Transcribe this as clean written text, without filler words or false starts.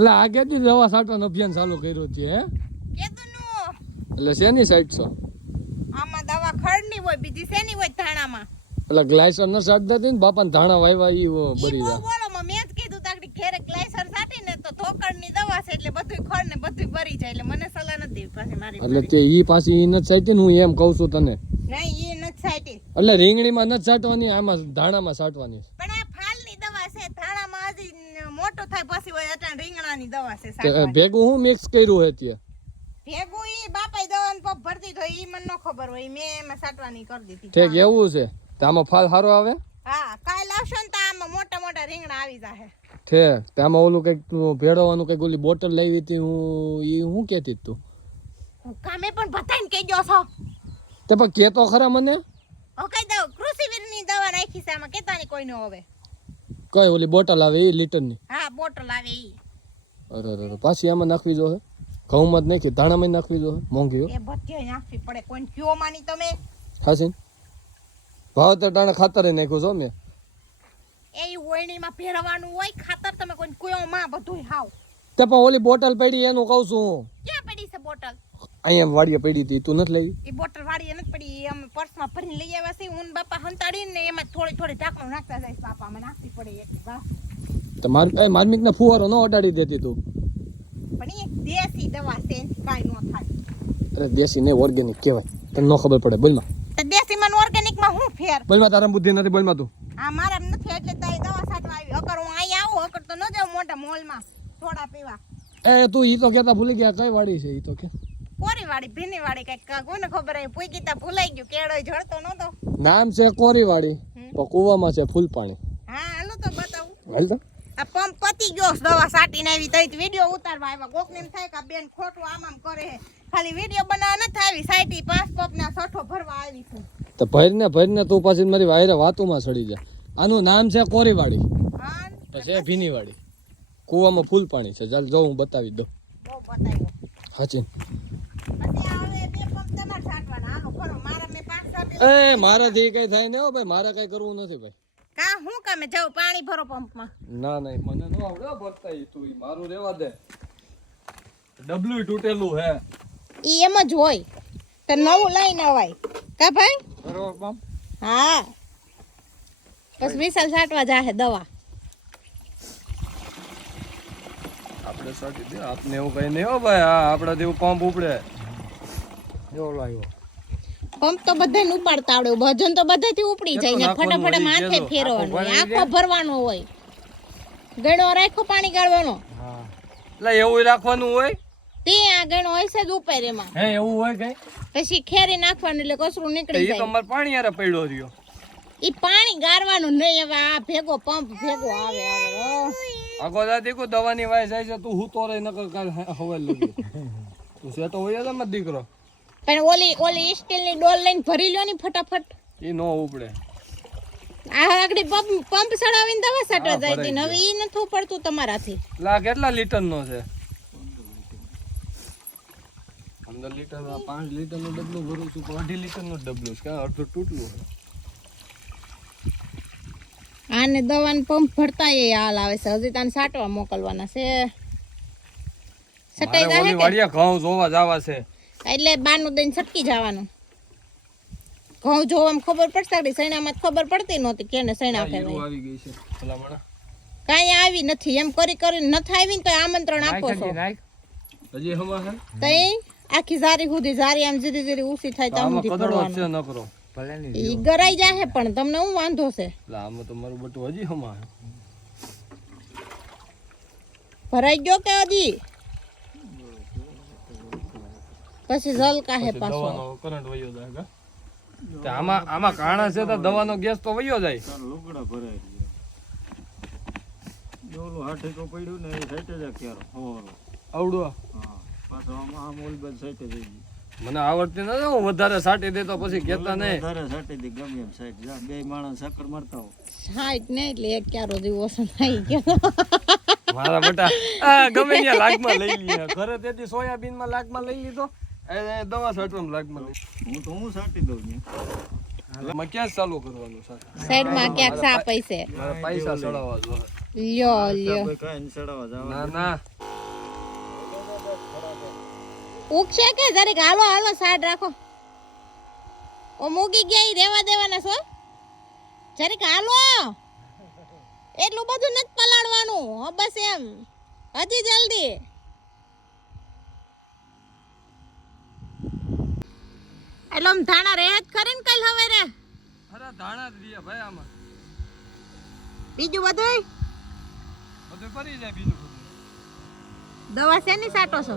એટલે આ કેદી દવા છાંટવાનું અભિયાન ચાલુ કર્યું છે હે એટલે શેની સાઈડ છો આમાં દવા ખડની હોય બીજી શેની હોય ધાણામાં એટલે ગ્લાયસર ન છાંટતા હતી ને બાપાને ધાણા વાવ્યા ઈ બરી જાય બોલો મેં જ કીધું તાકડી ઘેરે ગ્લાયસર છાંટી ને તો થોકડની દવા છે એટલે બધું ખડ ને બધું બરી જાય એટલે મને સલાહ નથી દેવી પાછી મારી એટલે તે ઈ પાછી ઈ નથી છાંટી ને હું એમ કહું છું તને નહીં એ નથી છાંટી એટલે રીંગણીમાં નથી છાંટવાની આમાં ધાણામાં છાંટવાની પણ આ ફાલની દવા છે ધાણામાં હજી મોટો થાય પછી હોય એટલે રીંગણાની દવા છે ભેગું હું મિક્સ કર્યું હે ત્યાં ભેગું ઈ બાપાઈ દવાનું પગ ભરતી તો ઈ મને ન ખબર હોય મેં એમાં છાંટવાની કરી દીધી ઠીક એવું છે તો આમાં ફાલ સારો આવે હા કાલ આવશો ને તો આમાં મોટા મોટા રીંગણા આવી જાહે ઠીક તેમાં ઓલું કઈક ભેળવવાનું કઈક ઓલી બોટલ લાવી હતી હું ઈ હું કેતી તું કામે પણ બતાઈને કહી ગયો છો તે પણ કેતો ખરા મને કહી દઉં કૃષિવીરની દવા નાખી છે આમાં કેતાની કોઈ ન હવે કઈ ઓલી બોટલ આવે એ લીટરની હા બોટલ આવે ઈ અરે પાછી આમાં નાખવી જો હે ઘઉંમાં જ નાખી ધાણામાં નાખવી જો હે મોંઘી એ બધી નાખવી પડે કોઈ કયો માની તમે હાસીન ભાવતર ટાણે ખાતર નાખ્યું છો મેં એ ઓયણીમાં ભેરવાનું હોય ખાતર તમે કોઈ કયો માં બધું હાવ તે પણ ઓલી બોટલ પડી એનું કહું છું હું ક્યાં પડી છે બોટલ અહીંયા વાડીએ પડી હતી તું નથી લાવી એ બોટલ વાડીએ નથી પડી એ અમે પર્સમાં ભરીને લઈ આવ્યા છે હું બાપા હંતાડીને ને એમાં થોડી થોડી ઢાંકણું નાખતા જાય બાપા અમે નાખવી પડે એટલી બસ તો માર્મિક ને ફુવારો ન અડાડી દેતી તું પણ એ દેશી દવા છે એનાથી કાંઈ ન થાય અરે દેશી ને ઓર્ગેનિક કહેવાય તને ન ખબર પડે બોલમાં તો દેશી માં ઓર્ગેનિક માં હું ફેર બોલમાં તારા બુદ્ધિ નથી બોલમાં તું આ મારા નથી એટલે તારી દવા છાંટવા આવી અગર હું અહીંયા આવું અગર તો ન જાઉં મોટા મોલમાં થોડા પીવા એ તું ઈ તો કેતા ભૂલી ગયા કઈ વાડી છે ઈ તો કે કોરી વાડી ભીની વાડી કઈક કોને ખબર હે પૂઈ ગીતા ભૂલાઈ ગયું કેળો જળતો નતો નામ છે કોરી વાડી પણ કુવામાં છે ફૂલ પાણી હા હાલો તો બતાવું હાલ તો આ પંપ પતી ગયો દવા છાંટીને આવી તઈ વિડિયો ઉતારવા આવ્યા કોક ને એમ થાય કે બેન ખોટું આમ કરે હે ખાલી વિડિયો બનાવવા નથી આવી સાઈટી પાંચ પપ ના છઠ્ઠો ભરવા આવી છું તો ભરીને તું પાછી મારી વાયરે વાતોમાં ચડી જા આનું નામ છે કોરી વાડી હા પછી ભીની વાડી કુવામાં ફૂલ પાણી છે ચાલ જો હું બતાવી દઉં બહુ બતાવ્યો હાચી પછી આવે બે પંપ તમારે છાંટવાના હાલો ભરો મારા મે પાંચ છાંટી એ મારાથી કઈ થાય ને હો ભાઈ મારે કઈ કરવું નથી ભાઈ કા હું કામે જાઉં પાણી ભરો પંપમાં ના મને ન આવડે ભરતા ઈ તું ઈ મારું રેવા દે ડબલ્યુ તૂટેલું હે ઈ એમ જ હોય તો નવું લઈને આવાય કા ભાઈ બરોબર પંપ હા બસ વિશાલ છાંટવા જાહે દવા આપણે સાટી દે આપને એવું કઈ નહીં હો ભાઈ આ આપડા જેવું પંપ ઉપડે એવો લાવ્યો પંપ તો બધાને ઉપાડતા આવડે વજન તો બધાથી ઉપડી જાય ને ફટાફટ માથે ફેરવાનું હોય આખો ભરવાનો હોય ગણો રાખો પાણી ગાળવાનો હા એટલે એવું રાખવાનું હોય તે આ ગણો હશે જ ઉપર એમાં હે એવું હોય કઈ પછી ખેરી નાખવાનું એટલે કચરું નીકળી એ તો જાય માર પાણી યાર પડ્યો રહ્યો ઈ પાણી ગાળવાનું નહીં હવે આ ભેગો પંપ ભેગો આવે આગો દાદી કો દવાની વાય જાય છે તું હું તો રે નકર કાલ હવાલ લગી તું સેટો હોય તો મત દીકરો પણ ઓલી સ્ટીલ ની ડોલ લઈને ભરી લ્યો ને ફટાફટ ઈ નો ઉપડે આ આગળ પંપ ચડાવીને દવા છાંટવા જાય છે હવે ઈ નથી પડતું તમારાથી લા કેટલા લીટર નો છે 15 લીટર 5 લીટર નું ડબલું ભરું છું 2.5 લીટર નું ડબલું છે કે અડધું તૂટલું આને દવાનું પંપ ભરતા એ હાલ આવે છે હજી તને છાંટવા મોકલવાના છે છટાઈ જાય ઓલી વાડિયા ઘઉં જોવા જાવા છે એટલે બાનું દઈને છટકી જવાનું ઘઉં જોવામાં ખબર પડશે કે સૈણામાં ખબર પડતી નહોતી કેને સૈણા ફેરવાય આવી ગઈ છે ભલામણા કાંઈ આવી નથી એમ કરી કરીને નથી આવી ને તો આમંત્રણ આપો છો હજી હમા હે તઈ આખી જારી સુધી જારી આમ ધીરે ધીરે ઊંચી થાય તો આમ કદડો છે ન કરો ઈ ગરાઈ જાહે પણ તમને હું વાંધો છે લા આમાં તો મારું બટું હજી હમા હે ભરાઈ ગયો કે હજી પછી જલ કાહે પાછો દવાનો કરંટ વયો જાય કા તે આમાં કાણા છે તો દવાનો ગેસ તો વયો જાય લુગડા ભરાઈ ગયા ઓલું હાથે તો પડ્યું ને એ સાઈટે જ ક્યારો હોરો આવડો હા પાછો આમ ઓલ બધ સાઈટે જઈ ગઈ મને આવડતી નથી હું વધારે સાટી દે તો પછી કેતા નહીં વધારે સાઈટે દી ગમે એમ સાઈટ જા બે માણસ સક્કર મારતા હો હાઈટ ને એટલે એક ક્યારો જેવો થઈ ગયો મારા બેટા આ ગમે ત્યાં લાગમાં લઈ લે ઘરે તેથી સોયાબીન માં લાગમાં લઈ લીધો એ દવા છાંટવામાં લાગમાં લઈ હું સાટી દઉં ને આમાં ક્યાં ચાલુ કરવાનું છે સાઈડમાં ક્યાંક સા પૈસે મારે પૈસા ચડાવવા જોઈએ લ્યો લ્યો ભાઈ કાંઈ નહીં ચડાવવા જવા ના ના ઉગશે કે જરીક હાલો હાલો સાઈડ રાખો ઓ મૂકી ગયા ઈ રેવા દેવાના છો જરીક હાલો એટલું બધું નથી પલાળવાનું હો બસ એમ હજી જલ્દી એટલે આમ ધાણા રહે જ ખરી ને કાલ હવે રે અરે ધાણા જ દે ભાઈ આમાં બીજું બધું બધું ફરી જાય બીજું બધું દવા શેની સાટો છો